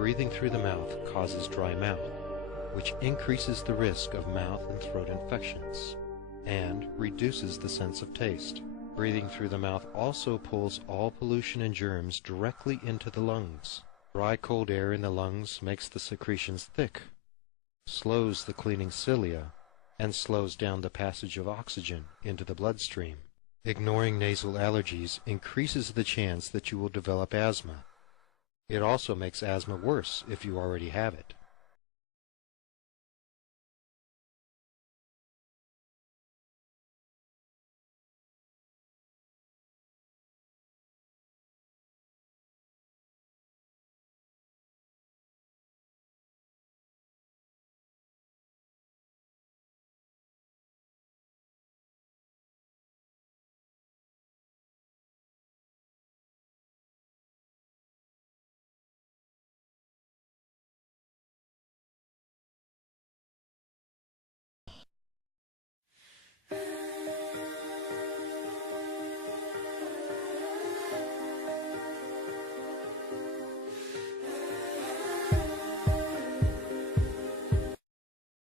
breathing through the mouth causes dry mouth, which increases the risk of mouth and throat infections and reduces the sense of taste. Breathing through the mouth also pulls all pollution and germs directly into the lungs. Dry, cold air in the lungs makes the secretions thick, slows the cleaning cilia, and slows down the passage of oxygen into the bloodstream. Ignoring nasal allergies increases the chance that you will develop asthma. It also makes asthma worse if you already have it.